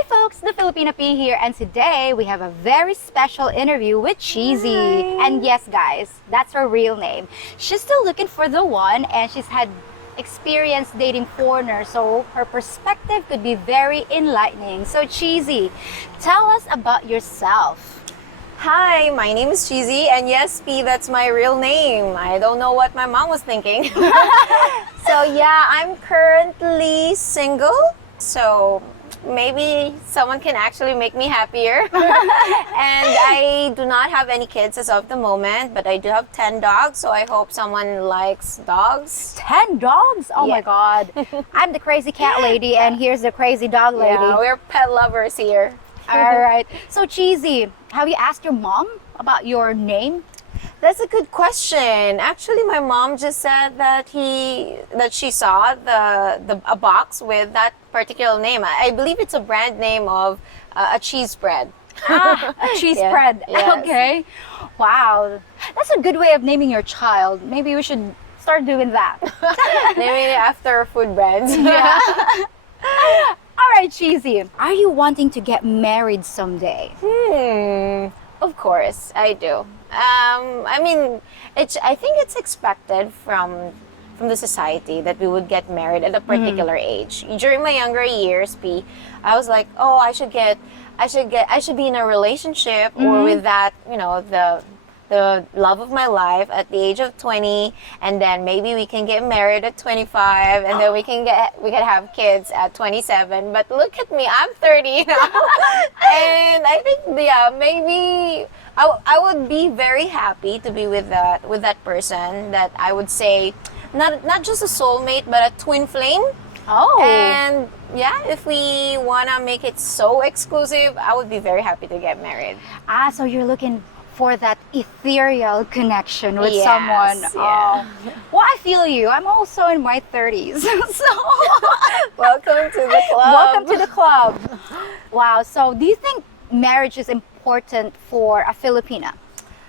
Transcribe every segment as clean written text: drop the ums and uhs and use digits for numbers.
Hi folks, the Filipina P here, and today we have a very special interview with Cheezhee. Hi. And yes guys, that's her real name. She's still looking for the one, and she's had experience dating foreigners, so her perspective could be very enlightening. So Cheezhee, tell us about yourself. Hi, my name is Cheezhee, and yes, P, that's my real name. I don't know what my mom was thinking. So yeah, I'm currently single, so maybe someone can actually make me happier. And I do not have any kids as of the moment, but I do have 10 dogs, so I hope someone likes dogs. 10 dogs? Oh my Yeah. god. I'm the crazy cat lady, and here's the crazy dog lady. Yeah, we're pet lovers here. All right. So Cheezhee, have you asked your mom about your name? That's a good question. Actually, my mom just said that she saw a box with that particular name. I believe it's a brand name of a cheese bread. A cheese Yeah, spread. yes. Okay. Wow. That's a good way of naming your child. Maybe we should start doing that. Naming it after food brands. Yeah. All right, Cheezhee. Are you wanting to get married someday? Of course, I do. I mean, I think it's expected from the society that we would get married at a particular age. During my younger years, I was like, oh, I should be in a relationship or with that, the love of my life at the age of 20, and then maybe we can get married at 25, and then we can have kids at 27. But look at me, I'm 30 now. And I think maybe I would be very happy to be with that person that I would say not just a soulmate but a twin flame. Oh. And yeah, if we wanna make it so exclusive, I would be very happy to get married. So you're looking for that ethereal connection with Yes, someone. yeah. Oh. Well, I feel you. I'm also in my 30s. So Welcome to the club. welcome to the club. Wow. So do you think marriage is important for a Filipina?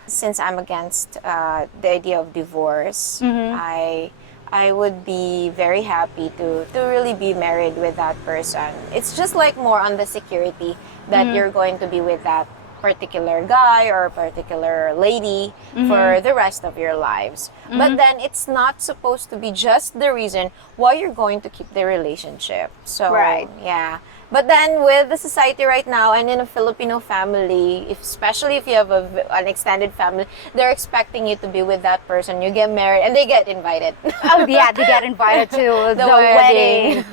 Since I'm against the idea of divorce, I would be very happy to really be married with that person. It's just like more on the security that you're going to be with that particular guy or particular lady for the rest of your lives. But then it's not supposed to be just the reason why you're going to keep the relationship. So Right. yeah. But then with the society right now and in a Filipino family, especially if you have an extended family, they're expecting you to be with that person. You get married and they get invited. Oh yeah, they get invited to the wedding.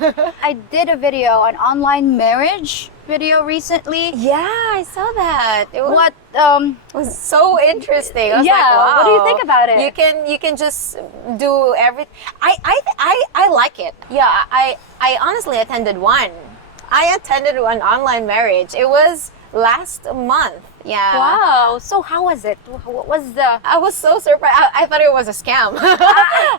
I did a video, an online marriage video recently. Yeah, I saw that. It was, What was so interesting. I was Yeah, like, wow. what do you think about it? You can just do everything. I like it. Yeah, I honestly attended one. I attended an online marriage. It was last month. Yeah. Wow. So how was it? What was the I was so surprised. I thought it was a scam.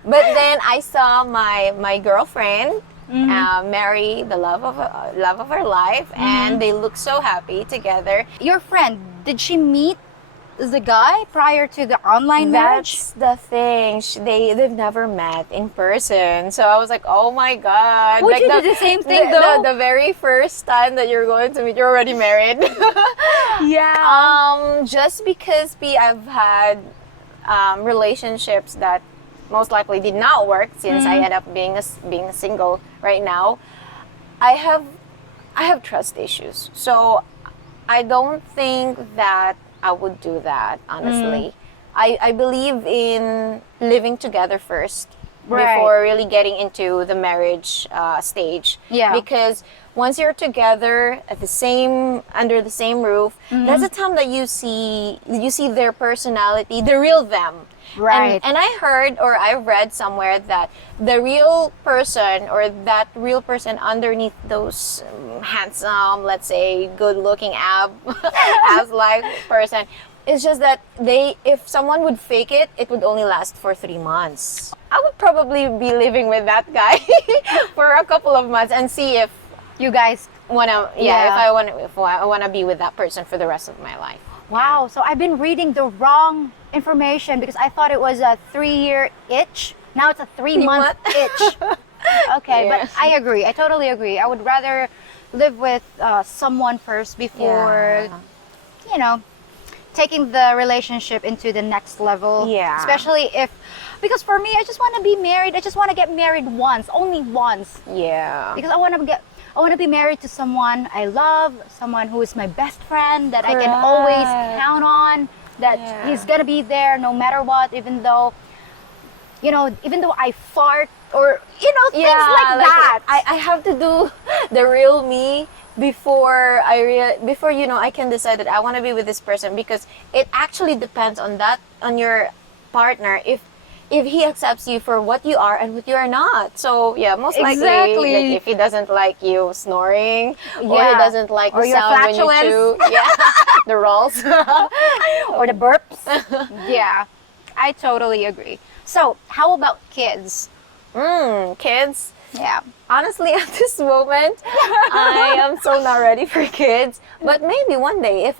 But then I saw my girlfriend marry the love of her life, and they look so happy together. your friend, did she meet the guy prior to the online marriage? That's the thing. They've never met in person. So I was like, oh my god. Would like you do the same thing though? The very first time that you're going to meet, you're already married. Yeah. Just because I've had relationships that most likely did not work since I ended up being a single right now. I have trust issues. So I don't think that I would do that, honestly. I believe in living together first Right. before really getting into the marriage stage. Yeah. Because once you're together under the same roof, that's the time that you see their personality, the real them. Right. And I heard or I read somewhere that the real person or that real person underneath those handsome, let's say, good-looking abs-like person, it's just that if someone would fake it, it would only last for 3 months. I would probably be living with that guy for a couple of months and see if You guys. if I wanna be with that person for the rest of my life. Wow. So I've been reading the wrong information because I thought it was a 3-year itch. Now it's a 3-month itch. Okay, Yeah. but I agree. I totally agree. I would rather live with someone first before, Yeah. you know, taking the relationship into the next level. Yeah. Especially if, because for me, I just want to be married. I just want to get married once, only once. Yeah. Because I want to be married to someone I love, someone who is my best friend that I can always Correct. count on, that Yeah. he's gonna be there no matter what, even though, even though I fart or things like that. I have to do the real me before before I can decide that I want to be with this person, because it actually depends on your partner, if he accepts you for what you are and what you are not. So yeah, most likely, Exactly. like if he doesn't like you snoring, or he Yeah. doesn't like Or the your sound when you flatulence. chew, yeah, the rolls. Or the burps. Yeah, I totally agree. So how about kids? Kids. Yeah. Honestly, at this moment, I am so not ready for kids. But maybe one day,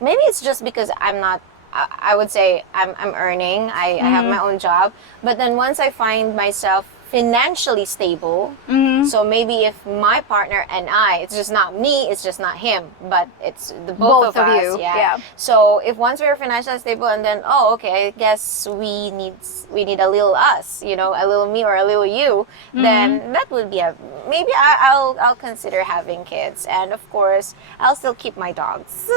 maybe it's just because I'm not. I would say I'm earning. I have my own job. But then once I find myself financially stable, so maybe if my partner and it's just not me, it's just not him, but it's the both of us. you. Yeah. Yeah. So if once we're financially stable, and then okay, I guess we need a little us, a little me or a little you, then that would be maybe I'll consider having kids, and of course I'll still keep my dogs.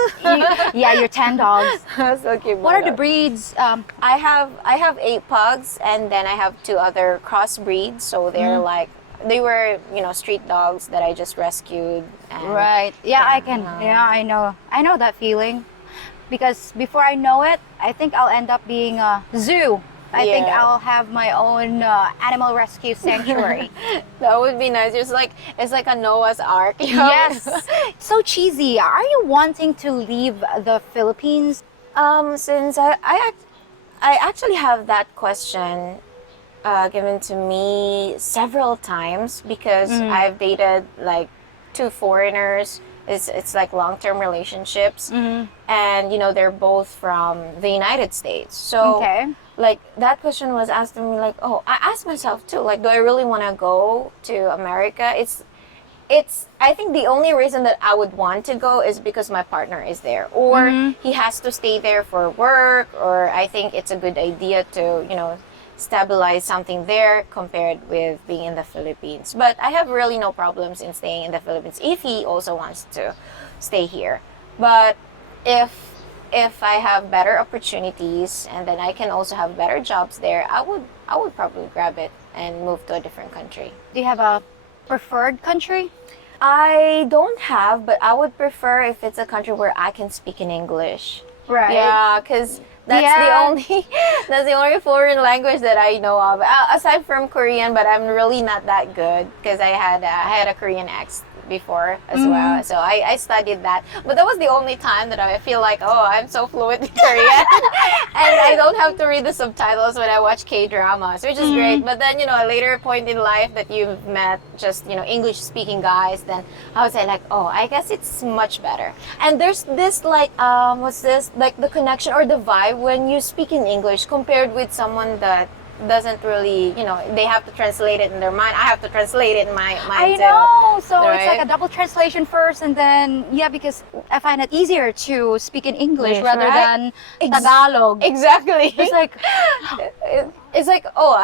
Yeah, your 10 dogs. I'll still keep What my are the dogs. breeds? I have 8 pugs, and then I have 2 other crossbreeds. So they're like, they were street dogs that I just rescued. And Right. Yeah, I can. Yeah, I know that feeling, because before I know it, I think I'll end up being a zoo. I think Yeah. I'll have my own animal rescue sanctuary. That would be nice. It's like a Noah's Ark. Yes. So Cheezhee, are you wanting to leave the Philippines? Since I actually have that question given to me several times, because I've dated like 2 foreigners. It's like long-term relationships, and they're both from the United States. So Okay. like that question was asked to me, like, oh, I asked myself too, like, do I really want to go to America? It's I think the only reason that I would want to go is because my partner is there, or he has to stay there for work, or I think it's a good idea to stabilize something there compared with being in the Philippines. But I have really no problems in staying in the Philippines if he also wants to stay here. But if I have better opportunities, and then I can also have better jobs there, I would probably grab it and move to a different country. Do you have a preferred country? I don't have, but I would prefer if it's a country where I can speak in English. Right. Yeah, because that's Yeah. that's the only foreign language that I know of, aside from Korean. But I'm really not that good, because I had a Korean ex before as well, so I studied that. But that was the only time that I feel like, oh, I'm so fluent in Korean, and I don't have to read the subtitles when I watch K-dramas, which is great. But then a later point in life that you've met just English speaking guys, then I would say like, oh, I guess it's much better. And there's this like what's this, like the connection or the vibe when you speak in English compared with someone that doesn't really, they have to translate it in their mind. I have to translate it in my mind I too. know. So it's Right? like a double translation first, and then because I find it easier to speak in English Yes, rather right? than Tagalog. Exactly. It's like, It's like, oh,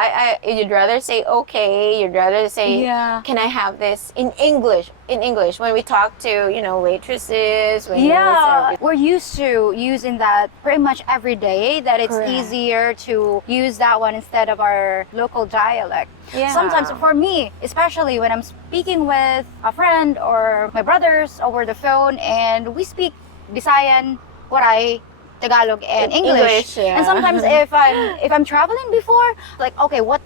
you'd rather say okay, you'd rather say, Yeah. can I have this in English? In English, when we talk to, waitresses, when yeah, we we're used to using that pretty much every day, that it's Correct. easier to use that one instead of our local dialect. Yeah. Sometimes for me, especially when I'm speaking with a friend or my brothers over the phone, and we speak Bisayan, Waray, Tagalog, and English. yeah. And sometimes if I'm traveling before, like, okay, what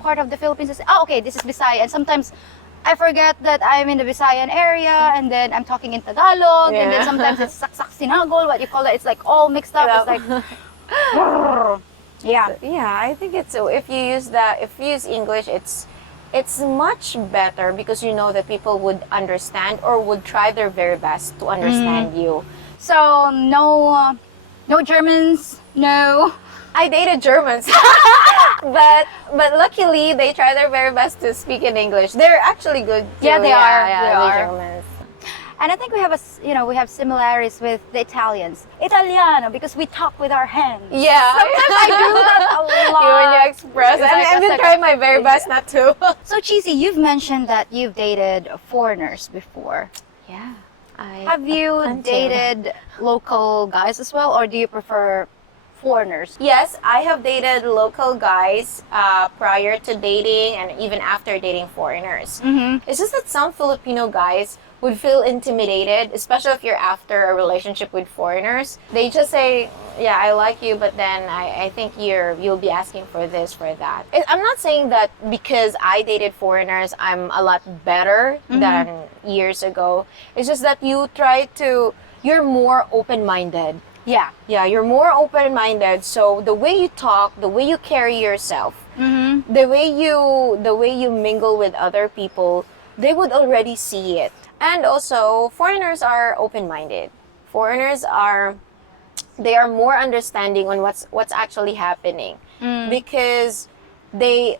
part of the Philippines is? Oh, okay, this is Bisaya. And sometimes I forget that I'm in the Visayan area, and then I'm talking in Tagalog, and then Yeah. sometimes it's saksak sinagol, what you call it. It's like all mixed up. It's like, yeah. Yeah, I think it's so. If you use English, it's much better, because you know that people would understand or would try their very best to understand you. So no Germans, no. I dated Germans. but luckily they try their very best to speak in English. They're actually good too. Yeah, they are. Yeah, They the are. Germans. And I think we have we have similarities with the Italians. Italiano, because we talk with our hands. Yeah. Sometimes I do that a lot. You when you express. It's like- I've it's been like- trying my very best not to. So, Cheezhee, you've mentioned that you've dated foreigners before. Yeah. Have you plenty. dated local guys as well, or do you prefer foreigners? Yes, I have dated local guys prior to dating and even after dating foreigners. Mm-hmm. It's just that some Filipino guys would feel intimidated, especially if you're after a relationship with foreigners. They just say, yeah, I like you, but then I think you'll be asking for this, for that. I'm not saying that because I dated foreigners, I'm a lot better than years ago. It's just that you're more open-minded. Yeah. Yeah, you're more open-minded. So the way you talk, the way you carry yourself, Mm-hmm. the way you mingle with other people, they would already see it. And also, foreigners are open-minded. Foreigners they are more understanding on what's actually happening because they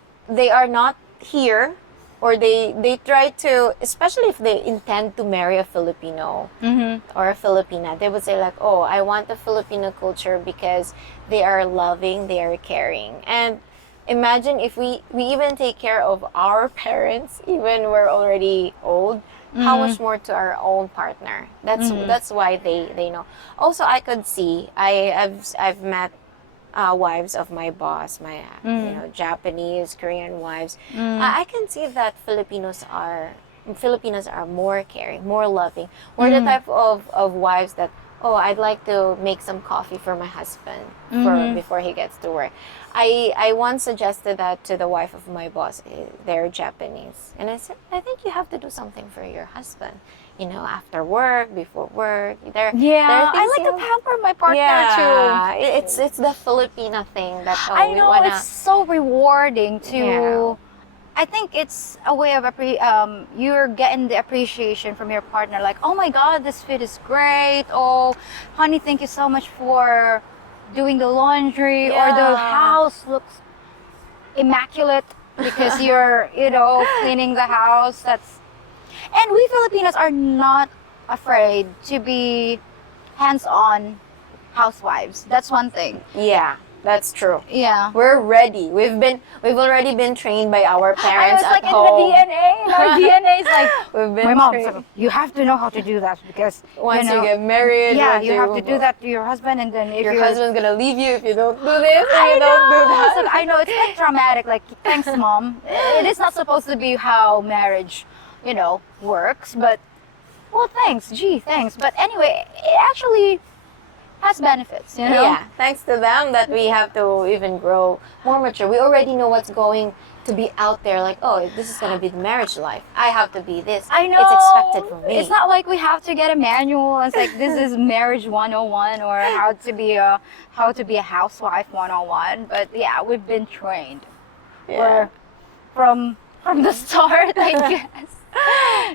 are not here, or they try to, especially if they intend to marry a Filipino or a Filipina, they would say like, oh, I want the Filipino culture because they are loving, they are caring. And imagine if we even take care of our parents, even we're already old, how much more to our own partner. That's why they know. Also, I could see I've met wives of my boss, my Japanese, Korean wives. I can see that Filipinas are more caring, more loving. We're the type of wives that, oh, I'd like to make some coffee for my husband before he gets to work. I once suggested that to the wife of my boss. They're Japanese. And I said, I think you have to do something for your husband. After work, before work. There are I things like to pamper my partner too. It's the Filipina thing that I know, we wanna. it's so rewarding to. Yeah. I think it's a way of you're getting the appreciation from your partner. Like, oh my God, this fit is great. Oh, honey, thank you so much for doing the laundry, or the Yeah. house looks immaculate because you're cleaning the house. And we Filipinos are not afraid to be hands-on housewives. That's one thing. Yeah, that's true. Yeah. We're ready. We've already been trained by our I parents was at like home. in the DNA. In our DNA is like, We've been my mom trained. said, you have to know how to do that because Once you get married, yeah, once you have to do that to your husband, and then if Your you're- husband's gonna leave you if you don't do this or I you don't do know. that. So I know it's like traumatic. Like, thanks, mom. It is not supposed to be how marriage, works. But well, thanks. Gee, thanks. But anyway, it actually has benefits. Yeah, thanks to them that we have to even grow more mature. We already know what's going to be out there. Like, oh, this is gonna be the marriage life. I have to be this. I know. It's expected from me. It's not like we have to get a manual. It's like this is marriage 101 or how to be a housewife 101. But yeah, we've been trained. Yeah. From the start, I guess.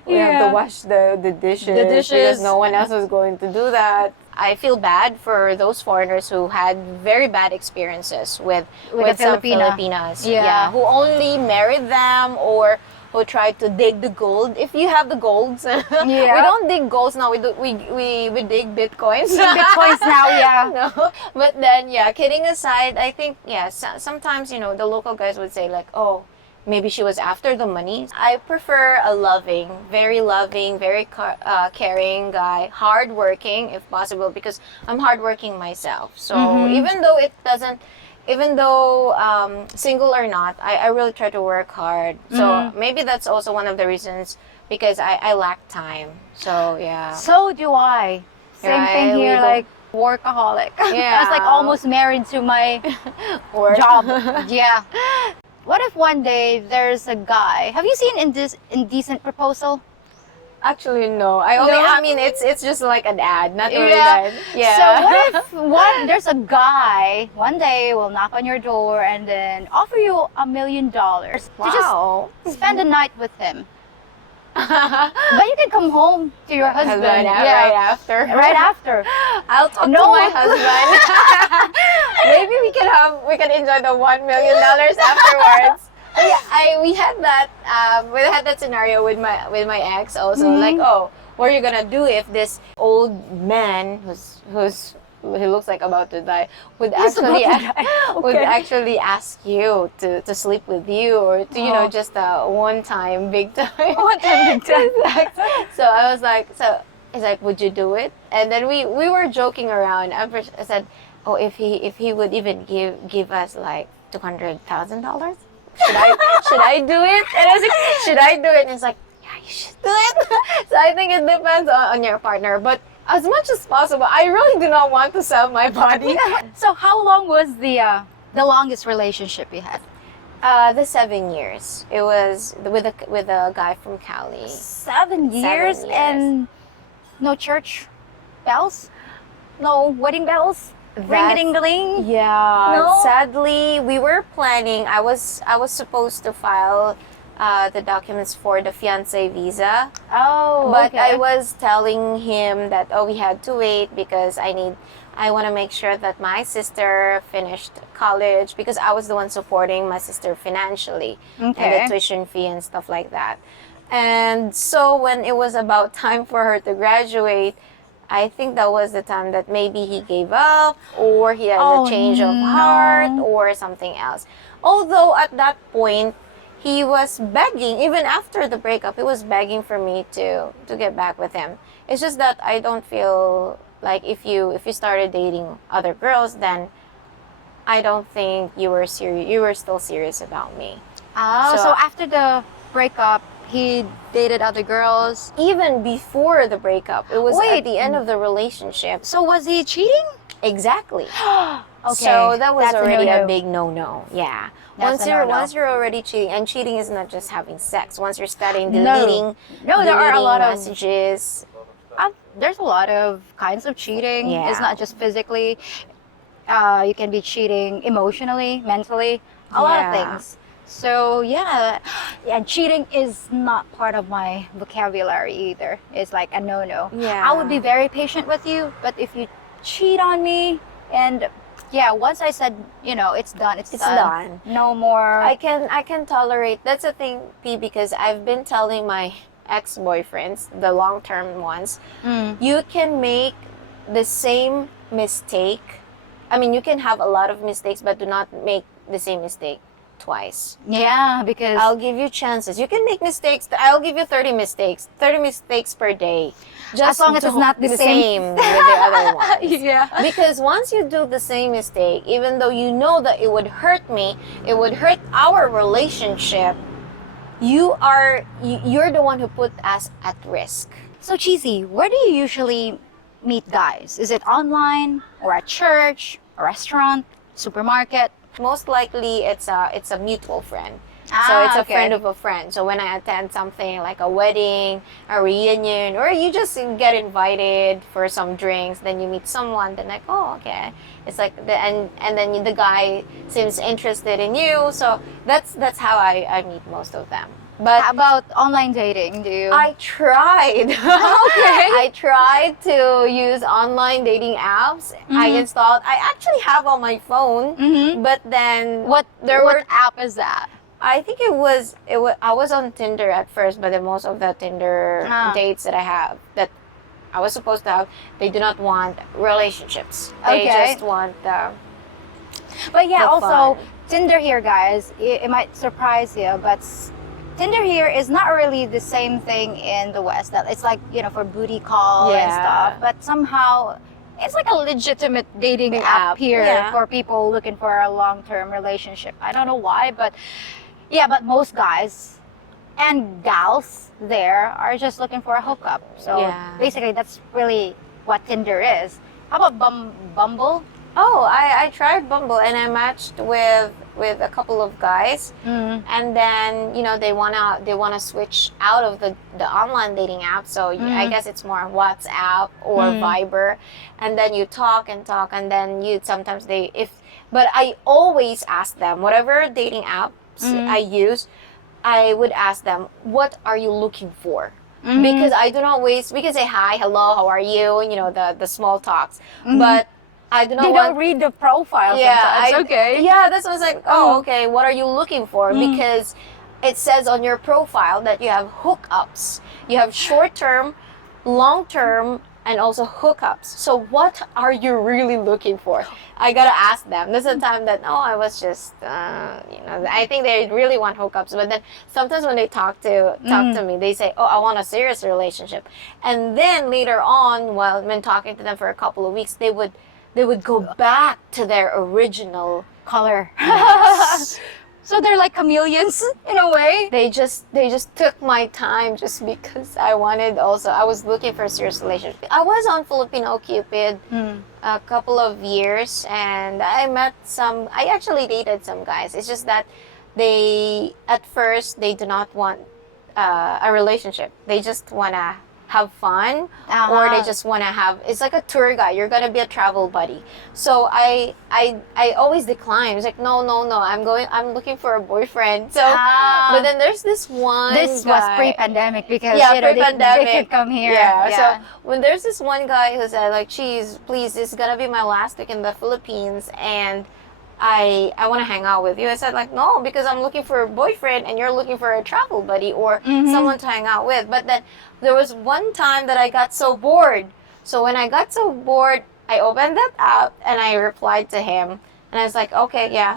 We have to wash the dishes. The dishes. Because no one else is going to do that. I feel bad for those foreigners who had very bad experiences with a some Filipina. Filipinas. Yeah. Who only married them or who tried to dig the gold. If you have the golds, we don't dig golds now. We dig bitcoins. Bitcoins now, yeah. No, but then kidding aside, I think sometimes the local guys would say like, oh, maybe she was after the money. I prefer a loving, very caring guy, hardworking if possible, because I'm hardworking myself. So even though single or not, I really try to work hard. So maybe that's also one of the reasons, because I lack time. So yeah. So do I. Same thing Right, here, we like workaholic. I was like Yeah. almost married to my Work. job. Yeah. What if one day there's a guy? Have you seen Indecent Proposal? Actually, no. I mean, it's just like an ad, not really Yeah. that. Yeah. So what if there's a guy one day will knock on your door and then offer you $1 million to Wow. just spend the night with him? But you can come home to your husband. Right after. Right after. I'll talk to No. my husband. Maybe we can enjoy the $1 million afterwards. But yeah, we had that scenario with my ex also. Like, oh, what are you gonna do if this old man who looks like about to die would actually ask you to sleep with you, or to just a one time big time. So I was like, so he's like, would you do it? And then we were joking around. I said, oh, if he would even give us like $200,000, should I do it? And I was like, should I do it? And he's like, yeah, you should do it. So I think it depends on your partner, but as much as possible, I really do not want to sell my body. So how long was the longest relationship you had? The 7 years. It was with a guy from Cali. 7 years, and no church bells, no wedding bells, ring-a-ding-a-ling. Yeah. No? Sadly, we were planning. I was supposed to file the documents for the fiancé visa. Oh, But okay. I was telling him that, we had to wait because I want to make sure that my sister finished college, because I was the one supporting my sister financially, and the tuition fee and stuff like that. And so when it was about time for her to graduate, I think that was the time that maybe he gave up, or he has a change of heart, or something else. Although at that point, he was begging, even after the breakup, he was begging for me to get back with him. It's just that I don't feel like if you started dating other girls, then I don't think you were still serious about me. Oh, so after the breakup, he dated other girls. Even before the breakup, it was Wait. at the end of the relationship. So was he cheating? Exactly. Okay. So that was That's already no-no. a big no-no. Yeah. That's a no-no. Once you're already cheating, and cheating is not just having sex. Once you're starting No. deleting, No, there are a lot of messages. There's a lot of kinds of cheating. Yeah. It's not just physically. You can be cheating emotionally, mentally, a lot of Yeah. things. So yeah, cheating is not part of my vocabulary either. It's like a no-no. Yeah. I would be very patient with you, but if you cheat on me, and once I said, it's done, it's done. No more. I can tolerate. That's the thing, P, because I've been telling my ex-boyfriends, the long-term ones, you can make the same mistake. I mean, you can have a lot of mistakes, but do not make the same mistake twice. Yeah, because I'll give you chances. You can make mistakes. I'll give you 30 mistakes per day. As long as it's not the same. with the other ones. Yeah. Because once you do the same mistake, even though you know that it would hurt me, it would hurt our relationship, you're the one who put us at risk. So Cheezhee, where do you usually meet guys? Is it online, or at church, a restaurant, supermarket? Most likely it's a mutual friend. So Ah, it's a okay. friend of a friend. So when I attend something like a wedding, a reunion, or you just get invited for some drinks, then you meet someone, then like, oh, okay. It's like and then the guy seems interested in you. So that's how I meet most of them. But How about online dating? Do you? I tried. Okay. I tried to use online dating apps. I installed. I actually have on my phone, but then what app is that? I think it was. I was on Tinder at first, but then most of the Tinder dates that I was supposed to have, they do not want relationships. They Okay. just want the. But yeah, The also fun. Tinder here, guys. It might surprise you, but Tinder here is not really the same thing in the West. That it's like for booty call and Yeah. stuff. But somehow it's like a legitimate dating app here Yeah. for people looking for a long-term relationship. I don't know why, but but most guys and gals there are just looking for a hookup. So Yeah. basically, that's really what Tinder is. How about Bumble? Oh, I tried Bumble and I matched with a couple of guys, and then they wanna switch out of the online dating app. So I guess it's more WhatsApp or Viber, and then you talk, and then but I always ask them, whatever dating apps I use, I would ask them, what are you looking for? Mhm. Because I do not waste, we can say hi, hello, how are you, you know, the small talks. Mhm. But I do not They want, don't read the profile yeah, sometimes. Okay. yeah, that's what I was like, Oh. oh, okay, what are you looking for? Mm. Because it says on your profile that you have hookups. You have short term, long term, and also hookups. So what are you really looking for? I gotta ask them. There's a time that, oh, I was just, you know, I think they really want hookups. But then sometimes when they talk to me, they say, oh, I want a serious relationship. And then later on, while when talking to them for a couple of weeks, they would go back to their original Color. yes. So they're like chameleons in a way. They just took my time just because I was looking for a serious relationship. I was on Filipino Cupid a couple of years, and I actually dated some guys. It's just that at first they do not want a relationship. They just wanna have fun, or they just want to have, it's like a tour guide. You're gonna be a travel buddy. So I always decline. It's like, no, I'm looking for a boyfriend. So but then there's this one This guy, was pre-pandemic because yeah, you know, pre-pandemic. they could come here. Yeah. So when there's this one guy who said like, Cheese, please, this is gonna be my last week in the Philippines, and I want to hang out with you. I said like, no, because I'm looking for a boyfriend and you're looking for a travel buddy or someone to hang out with. But then there was one time that I got so bored. So when I got so bored, I opened that app and I replied to him. And I was like, okay, yeah,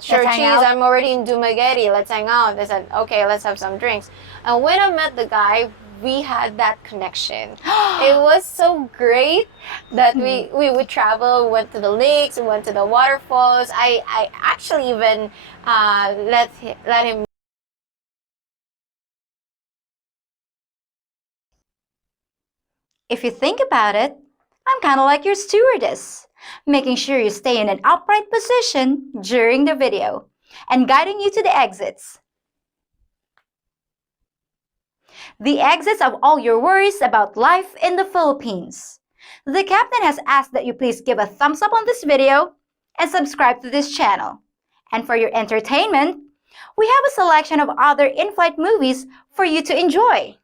sure, hang Cheese, out. I'm already in Dumaguete. Let's hang out. They said, okay, let's have some drinks. And when I met the guy, we had that connection. It was so great that we would travel, went to the lakes, we went to the waterfalls. I actually even let him. If you think about it, I'm kind of like your stewardess, making sure you stay in an upright position during the video and guiding you to the exits. The exits of all your worries about life in the Philippines. The captain has asked that you please give a thumbs up on this video and subscribe to this channel. And for your entertainment, we have a selection of other in-flight movies for you to enjoy.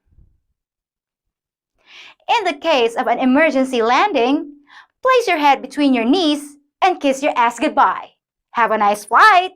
In the case of an emergency landing, place your head between your knees and kiss your ass goodbye. Have a nice flight!